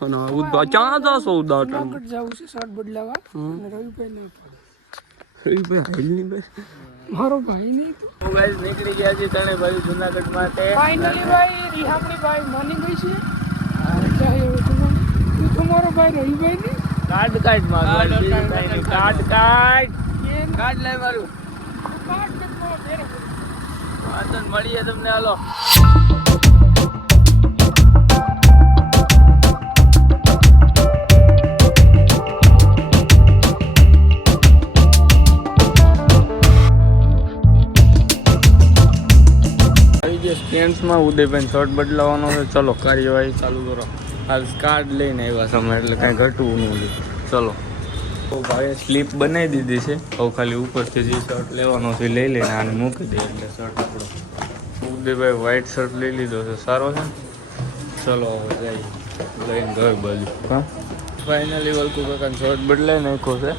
અને ઉદા ક્યાં જાશો ઉદાહરણ જુનાગઢ જવું છે શર્ટ બદલાવા અને રવિભાઈ ના મારો ભાઈ નહીં તો ગાઈસ નીકળી ગયા છે તણે ભાઈ જુનાગઢ માટે ફાઇનલી ભાઈ રિહામણી ભાઈ માની ગઈ છે તું તમારો ભાઈ રવિભાઈ નહીં કાર્ડ કાઢ મારું કાર્ડ લાય મારું વાંધો મળીએ તમને હાલો સ્ટેન્ડ્સમાં ઉદયભાઈ શર્ટ બદલાવાનો છે ચલો કાર્યવાહી ચાલુ કરો હાલ કાર્ડ લઈને આવ્યા સમય એટલે કાંઈ ઘટવું નહીં ચલો તો ભાઈએ સ્લીપ બનાવી દીધી છે હવે ખાલી ઉપરથી જે શર્ટ લેવાનો છે લઈ લઈને આને મૂકી દે એટલે શર્ટ આપણો ઉદયભાઈ વ્હાઈટ શર્ટ લઈ લીધો છે સારો છે ચલો હવે જઈએ લઈને ઘર બાજુ હા ફાઇનલી વલ્કુ કાકાને શર્ટ બદલાઈ નાખ્યો છે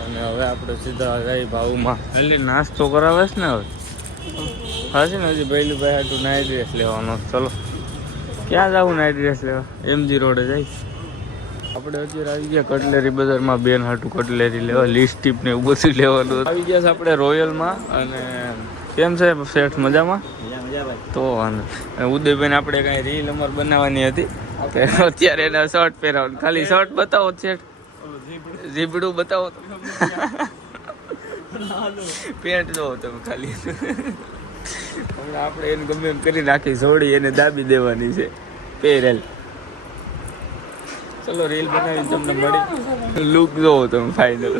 અને હવે આપણે સીધા જઈએ ભાવમાં એટલે નાસ્તો કરાવે છે ને હવે હા છે ને હજી પહેલું ભાઈ હાટું નાઇટ ડ્રેસ લેવાનો ચલો ક્યાં જવું નાઇટ ડ્રેસ લેવા MG રોડે જાય આપણે અત્યારે આવી ગયા કટલેરી બજારમાં બેન હાટું કટલેરી લેવા લિપસ્ટિક ને એવું બધું લેવાનું આવી ગયા છે આપણે રોયલમાં અને કેમ છે શેઠ મજામાં તો વાંધો ઉદયભાઈને આપણે કાંઈ રીલ અમાર બનાવવાની હતી અત્યારે એના શર્ટ પહેરાવવાનું ખાલી શર્ટ બતાવો શેઠ ઝીબડું બતાવો પેન્ટ જોવો તમે ખાલી હમણાં આપણે એને ગમે એમ કરી નાખી જોડી એને દાબી દેવાની છે પહેરેલ ચલો રીલ બનાવી તમને મળી લુક જોવો તમે ફાઇનલ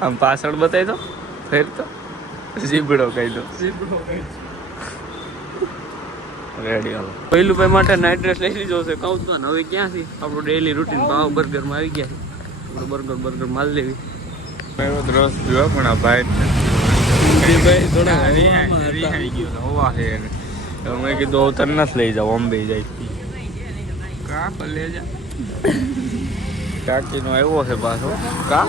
આમ પાછળ બતાવી દો ફેર તો ઝીબડો કહી દો રેડી હાલો પહેલું ભાઈ માટે નાઇટ ડ્રેસ લઈ લીધો છે કહું છું હવે ક્યાંથી આપણું ડેઈલી રૂટીન ભાવ બર્ગરમાં આવી ગયા છે બર્ગર માલ લેવી એવો રસ પીવો પણ આ ભાઈ થોડા રિહાઈ ગયો હવા છે એને મેં કીધું તર નથી લઈ જાઓ અંબે જાય કા પર લે જા કાકીનો આવ્યો છે પાછો કા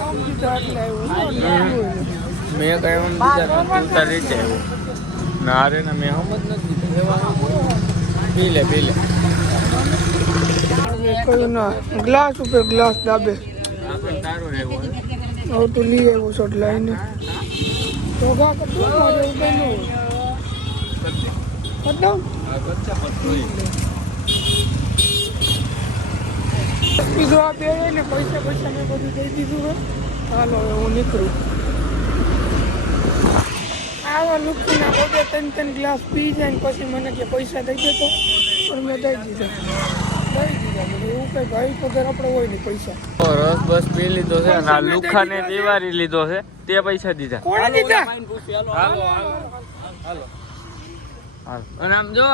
મેં કઈ એમ બીજા ઉતાર રીતે આવ્યો ના રે ના મેં હમ જ નથી પી લે ગ્લાસ ઉપર ગ્લાસ દાબે તારો રહેવો હવે તો લઈ આવ્યો શર્ટ લઈને તો ગા કરતો મારે ઉભા ન હોય કીધું આ બે ને પૈસા મેં બધું દઈ દીધું હોય હાલો હવે હું નીકળું આવા લુકના બધે 3 ગ્લાસ પી જાય ને પછી મને કે પૈસા દઈ દેતો પણ મેં દઈ દીધા એવું કઈ ભાઈ પગાર આપણે હોય ને પૈસા રસ બસ પી લીધો છે અને આ લુખાને દિવાળી લીધો છે તે પૈસા દીધા કોણે દીધા હાલો અને આમ જો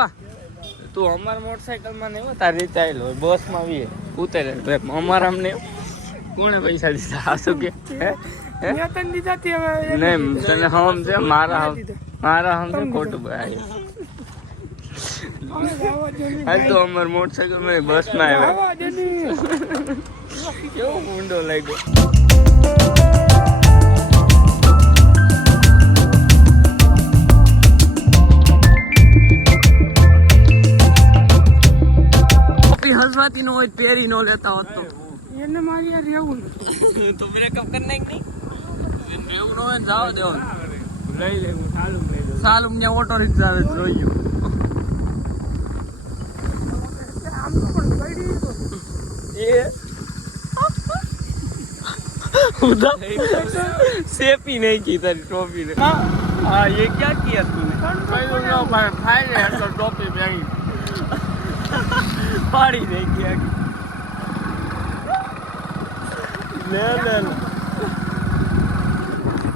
તું અમાર મોટરસાઇકલમાં નહીં તારી રીતે આવેલો હોય બસમાં આવીએ ઉતરે અમારા અમને કોણે પૈસા દીધા આ શું કે નહીં તને હમ છે મારા હમ છે ખોટું ભાઈ આજ તો અમાર મોટરસાઇકલ માં બસ માં આવ્યા કેવો ઊંડો લાગ્યો હસવાતી નો હોય પેરી નો લેતા હોત તો એને મારી યાર રહેવું તો બ્રેકઅપ કરી નાખ નહીં રહેવું ન હોય જાવ દેવાનું લઈ લે સાલું ત્યાં ઓટો રિક્ષા જોઈ सेपी नहीं की तेरी टोपी ने हाँ ये क्या किया तूने टोपी पहनी पाड़ी नहीं किया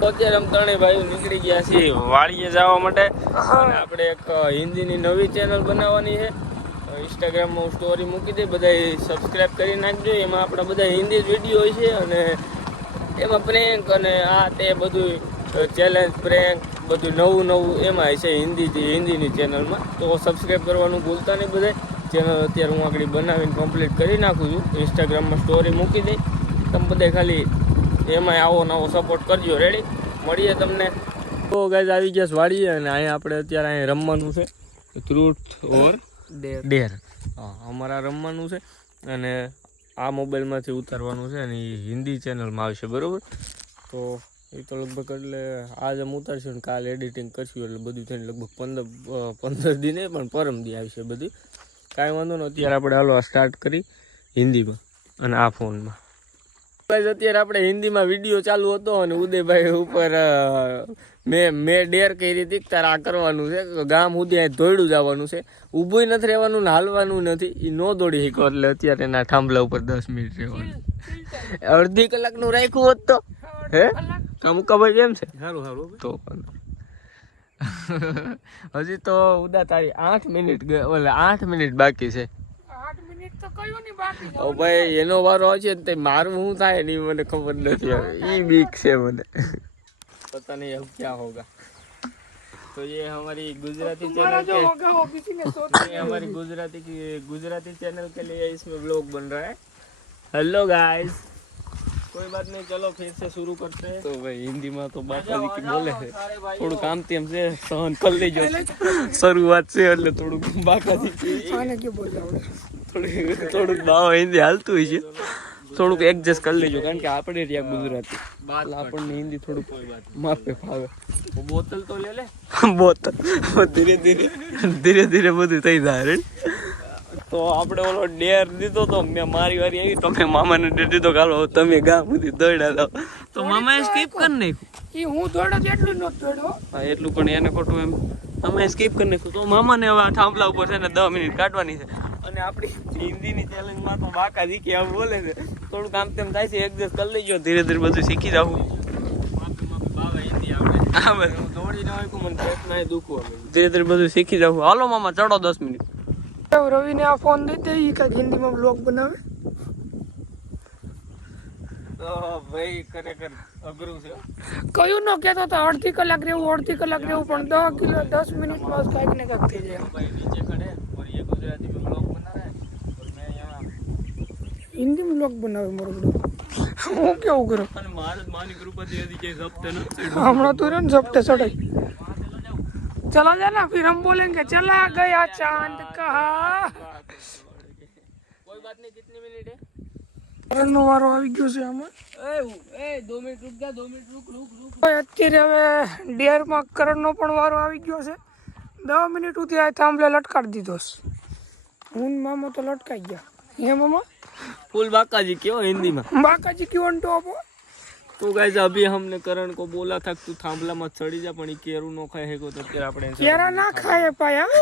અત્યારે અમે ત્રણેય ભાઈઓ નીકળી ગયા છીએ વાડીએ જવા માટે અને આપણે એક હિન્દીની નવી ચેનલ બનાવવાની છે ઇન્સ્ટાગ્રામમાં હું સ્ટોરી મૂકી દઈ બધા સબસ્ક્રાઈબ કરી નાખજો એમાં આપણા બધા હિન્દી જ વિડીયો હોય છે અને એમાં પ્રેન્ક અને આ તે બધું ચેલેન્જ પ્રેન્ક બધું નવું એમાં છે હિન્દીની ચેનલમાં તો સબસ્ક્રાઈબ કરવાનું ભૂલતા નહીં બધા ચેનલ અત્યારે હું આગળ બનાવીને કમ્પ્લીટ કરી નાખું છું ઇન્સ્ટાગ્રામમાં સ્ટોરી મૂકી દઈ તમે બધા ખાલી એમાંય આવો નવો સપોર્ટ કરજો રેડી મળીએ તમને તો ગાઈઝ આવી ગયા વાડીએ અને અહીંયા આપણે અત્યારે અહીંયા રમવાનું છે ટ્રુથ ઓર ડેર. હા અમારા રમવાનું છે અને આ મોબાઈલમાંથી ઉતારવાનું છે અને એ હિન્દી ચેનલમાં આવશે બરાબર. તો એ તો લગભગ એટલે આજ અમે ઉતારશું ને કાલે એડિટિંગ કરશું એટલે બધું થઈને લગભગ 15 દી નહીં પણ પરમ દી આવશે બધું. કાંઈ વાંધો નહીં. અત્યારે આપણે હાલો સ્ટાર્ટ કરી હિન્દીમાં અને આ ફોનમાં. અત્યારે આપણે હિન્દીમાં વિડીયો ચાલુ હતો અને ઉદયભાઈ ઉપર મેં ડેર કરી હતી તારે આ કરવાનું છે ગામ સુધી દોડ્યું જવાનું છે, ઊભું નથી રહેવાનું ને હાલવાનું નથી. એ નો દોડી શક્યો એટલે અત્યારે એના થાંભલા ઉપર 10 મિનિટ રહેવાનું. અડધી કલાકનું રાખ્યું હોત તો હે કમુકાભાઈ કેમ છે? સારું સારું. તો હજી તો ઉદા તારી 8 મિનિટ 8 મિનિટ બાકી છે. ભાઈ એનો વારો આવશે ને મારું શું થાય ને મને ખબર નથી. એ બીક છે મને, પતા નહીં अब क्या होगा. तो ये हमारी गुजराती चैनल के हमारी गुजराती चैनल के लिए इसमें व्लॉग बन रहा है. हेलो गाइस, कोई बात नहीं, चलो फिर से शुरू करते हैं. तो भाई हिंदी में तो बात की बोले है थोड़ું કામ તેમ છે સહન કરી લેજો. શરૂઆત છે એટલે થોડુંક બાકાથી થોડુંક બાવ હિન્દી હાલતું હોય છે, થોડુંક એડજસ્ટ કરી લેજો કારણ કે આપણે રહ્યા ગુજરાતી આપણને હિન્દી થોડુંક માપે ફાવે. બોતલ તો લે બોતલ ધીરે ધીરે બધું થઈ જાય. તો આપણે ઓલો ડેર દીધો તો મેં મારી વારી આવી તો મેં મામાને ડેર દીધો કાલો તમે ગામ સુધી દોડ્યા જાવ તો મામાએ સ્કીપ કરી નાખ્યું. હું દોડ્યો એટલું ન દોડ્યો. હા એટલું પણ એને ખોટું એમ તમે સ્કીપ કરી નાખ્યું. તો મામાને હવે થાંભલા ઉપર છે ને 10 મિનિટ કાઢવાની છે અને આપણી હિન્દીની ચેલેન્જમાં તો બાકા જીકી આવું બોલે છે. થોડુંક આમ તેમ થાય છે, એડજસ્ટ કરી લેજો. ધીરે ધીરે બધું શીખી જાવ. ધીરે ધીરે બધું શીખી જાવ. હાલો મામા ચડો 10 મિનિટ. રવિને આ ફોન દઈ દે, ઈ કઈક હિન્દીમાં બ્લોગ બનાવે. તો ભાઈ ખરેખર અઘરું છે. કયું ન કહેતો તો અડધી કલાક રહેવું પણ 10 મિનિટ બસ કાંઈક ને કાંઈક થઈ જાય. भाई नीचे खड़े और ये गुजराती में ब्लॉग बना रहा है और मैं यहाँ હિન્દી બ્લોગ બનાવે મારો બ્લોગ. હું કેવું કરું અને મારા માની કૃપા થી હજી કઈ જપતે ન હમણાં તું રહ્યો ને ઝપટે ચડાઈ. ચલા જાના ફિર હમ બોલેંગે ચલા ગયા ચાંદ કહા. कोई बात नहीं. कितनी मिनट है? કરણનો વારો આવી ગયો છે આમાં. ए 2 मिनट रुक जा. 2 मिनट रुक. અત્યારે હવે ડેરમાં કરણનો પણ વારો આવી ગયો છે. 10 મિનિટ સુધી આ થાંભલે લટકાડી દીધો છે. હું મામા તો લટકાઈ ગયા. હે મામા फुल बाका जी क्यों हिंदी में. બાકાજી ક્यों ટોપો. तो गाइस अभी हमने करण को बोला था कि तू थांभला मत चढ़ी जा पण ई केरू नो खाए है को तो અત્યારે આપણે કેરા ના ખાય પાયા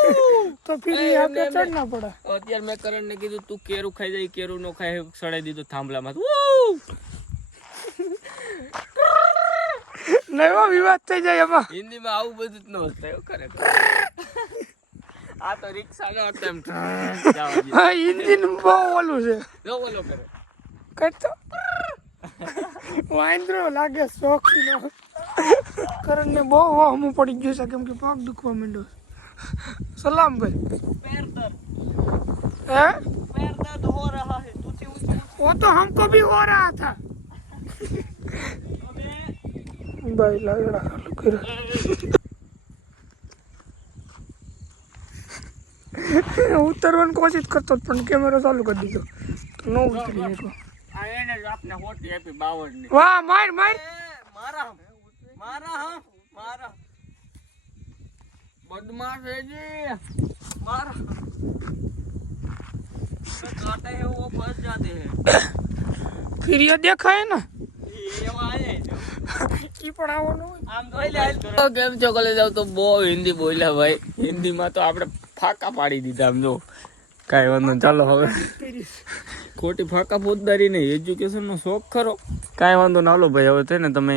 તો ફિર આપણે ચડના પડે. અત્યારે મેં કરણ ને કીધું તું કેરું ખાઈ જાય, કેરું નો ખાય સડાઈ દીધું થાંભલામાં. નવો વિવાદ થઈ જાય એમાં. હિન્દીમાં આવું બધું જ ન હસતા ખરેખર. આ તો રિક્ષા નો તેમ હા હિન્દી બહુ ઓલું છે. જો બોલો કરે કરતો વાંદરો લાગે શોખીનો. કરણને બહુ હમું પડી ગયું છે કેમ કે પગ દુખવા માંડ્યો. સલામ ભાઈ. पैर दर्द हैं हो रहा है तुझे वो तो हमको भी हो रहा था. भाई लगड़ा कर ઉતરવાની કોશિશ કરતો પણ કેમેરો ચાલુ કરી દીધો તો નો ઉતરી શક્યો. આ એને જ આપને હોટી આપી 52 ની. વાહ માર મારા बदमाश है जी. मार काटे हैं वो फंस जाते हैं. फिर ये देखा है ना ये आए ઈ પણ આવવાનું આમ તો કેમ છો કોલેજ જાવ તો બહુ હિન્દી બોલ્યા ભાઈ. હિન્દીમાં તો આપણે ફાકા પાડી દીધા આમ જો. કાંઈ વાંધો નહીં. ચાલો હવે ખોટી ફાકા ફોજદારી નહીં, એજ્યુકેશનનો શોખ ખરો. કાંઈ વાંધો ના. હાલો ભાઈ હવે છે ને તમે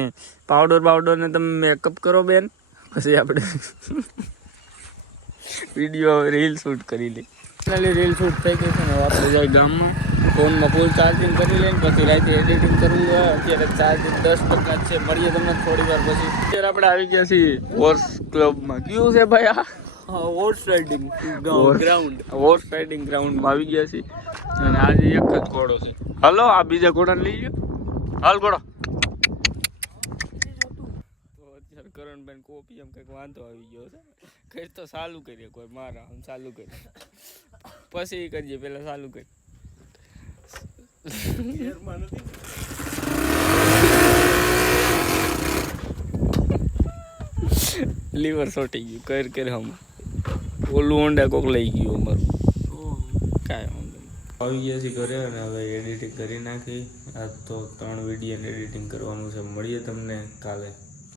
પાવડર ને તમે મેકઅપ કરો બેન, પછી આપણે વિડીયો રીલ શૂટ કરી લઈ. ફાઇનલી રીલ શૂટ થઈ ગઈ છે ને આપણે જાય ગામમાં. ફોનમાં ફૂલ ચાર્જિંગ કરી લઈને પછી રાતે એડિટિંગ કરવું હોય. અત્યારે ચાર્જિંગ 10% છે. મળીએ તમને થોડી વાર પછી. અત્યારે આપણે આવી ગયા છીએ હોર્સ ક્લબમાં. કયું છે ભાઈ આ? હોર્સ રાઇડિંગ ગ્રાઉન્ડમાં આવી ગયા છીએ અને આજે એક જ ઘોડો છે. હાલો આ બીજા ઘોડાને લઈ ગયો. હાલ ઘોડો. તો અત્યારે કરણભાઈ કોપી એમ કંઈક વાંધો આવી ગયો છે કઈ તો ચાલુ કરીએ કોઈ મારા આમ ચાલુ કરીએ પછી કરીએ પેલા ચાલુ કરી લીવર સોટી ગયું કર હમ ઓલું ઊંડા કોક લઈ ગયું અમારું કાંઈ આવી ગયા છીએ ઘરે અને હવે એડિટિંગ કરી નાખી આજ તો 3 વિડીયો એડિટિંગ કરવાનું છે મળીએ તમને કાલે